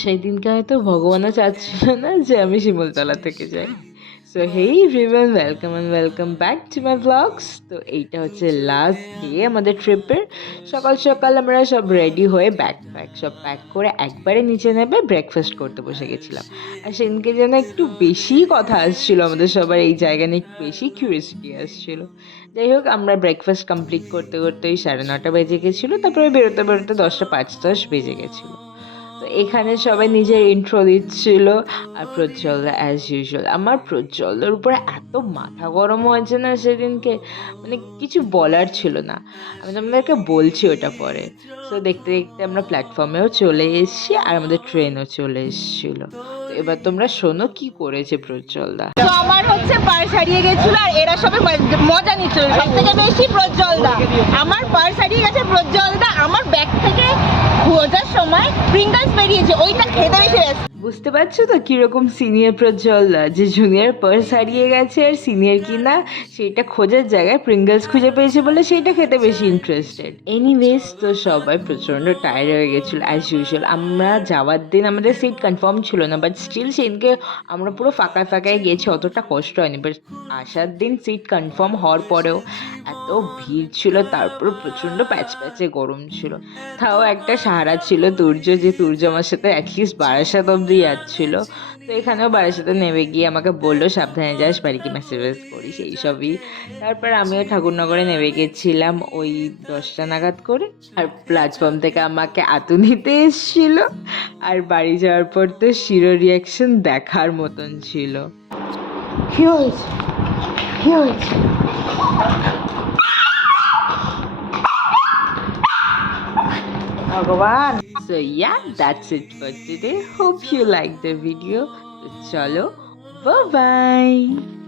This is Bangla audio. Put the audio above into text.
সেই দিনকে হয়তো ভগবানও চাচ্ছিল না যে আমি শিমুলতলা থেকে যাই। So hey everyone, welcome and welcome back to my blogs. তো এইটা হচ্ছে লাস্ট ডে আমাদের ট্রিপের। সকাল সকাল আমরা সব রেডি হয়ে ব্যাগ সব প্যাক করে একবারে নিচে নেমে ব্রেকফাস্ট করতে বসে গেছিলাম। আর সেদিনকে যেন একটু বেশি কথা আসছিল আমাদের সবার, এই জায়গা নিয়ে একটু বেশি কিউরিয়াসিটি আসছিল। যাই হোক, আমরা ব্রেকফাস্ট কমপ্লিট করতে করতে ওই 9:30 বেজে গেছিলো। তারপরে বেরোতে বেরোতে 10:05-10 বেজে গেছিলো। তো এখানে সবাই নিজের ইন্ট্রো দিচ্ছিল। আর প্রজ্জ্বলদা অ্যাজ ইউজুয়াল, আমার প্রজ্জ্বলদার উপরে এত মাথা গরম হয়েছে না সেদিনকে, মানে কিছু বলার ছিল না। আমি তোমাদেরকে বলছি ওটা পরে। সো দেখতে দেখতে আমরা প্ল্যাটফর্মেও চলে এসেছি আর আমাদের ট্রেনও চলে এসেছিলো। তো এবার তোমরা শোনো কি করেছে প্রজ্জ্বলদা। তো আমার হচ্ছে পার্স হারিয়ে গেছিল আর এরা সবাই মজা নিচ্ছিল। সব থেকে বেশি প্রজ্জ্বলদা, আমার পার্স হারিয়ে গেছে। প্রজ্জ্বলদা আমার ব্যাগ থেকে খোঁজার সময় প্রিঙ্গলস বেরিয়েছে, ওইটা খেতে বেশি ব্যস্ত। বুঝতে পারছো তো কীরকম সিনিয়র প্রজ্জ্বলদা, যে জুনিয়র পার্স হারিয়ে গেছে আর সিনিয়র কিনা সেইটা খোঁজার জায়গায় প্রিঙ্গলস খুঁজে পেয়েছে বলে সেইটা খেতে বেশি ইন্টারেস্টেড। এনিওয়েজ, তো সবাই প্রচণ্ড টায়ার্ড হয়ে গেছিলো অ্যাজ ইউজুয়াল। আমরা যাওয়ার দিন আমাদের সিট কনফার্ম ছিল না, বাট স্টিল সেদিনকে আমরা পুরো ফাঁকায় ফাঁকায় গেছি, অতটা কষ্ট হয়নি। বাট আসার দিন সিট কনফার্ম হওয়ার পরেও এত ভিড় ছিল, তারপর প্রচণ্ড প্যাচে গরম ছিল। তাও একটা সাহারা ছিল তুর্য, যে তুর্য আমার সাথে অ্যাটলিস্ট বারাসাত অব্দি যাচ্ছিলো। তো এখানেও বারাসাতে নেমে গিয়ে আমাকে বললো সাবধানে যাস, বাড়িকে মেসেজ করিস, এইসবই। তারপর আমিও ঠাকুরনগরে নেমে গেছিলাম ওই 10টা নাগাদ করে। আর প্ল্যাটফর্ম থেকে আমাকে আতু নিতে এসেছিল। আর বাড়ি যাওয়ার পর তো শিরো রিয়াকশন দেখার মতন ছিল। কি হয়েছে? কি হয়েছে? ভগবান। So yeah, that's it for today. Hope you liked the video. So chalo, bye bye.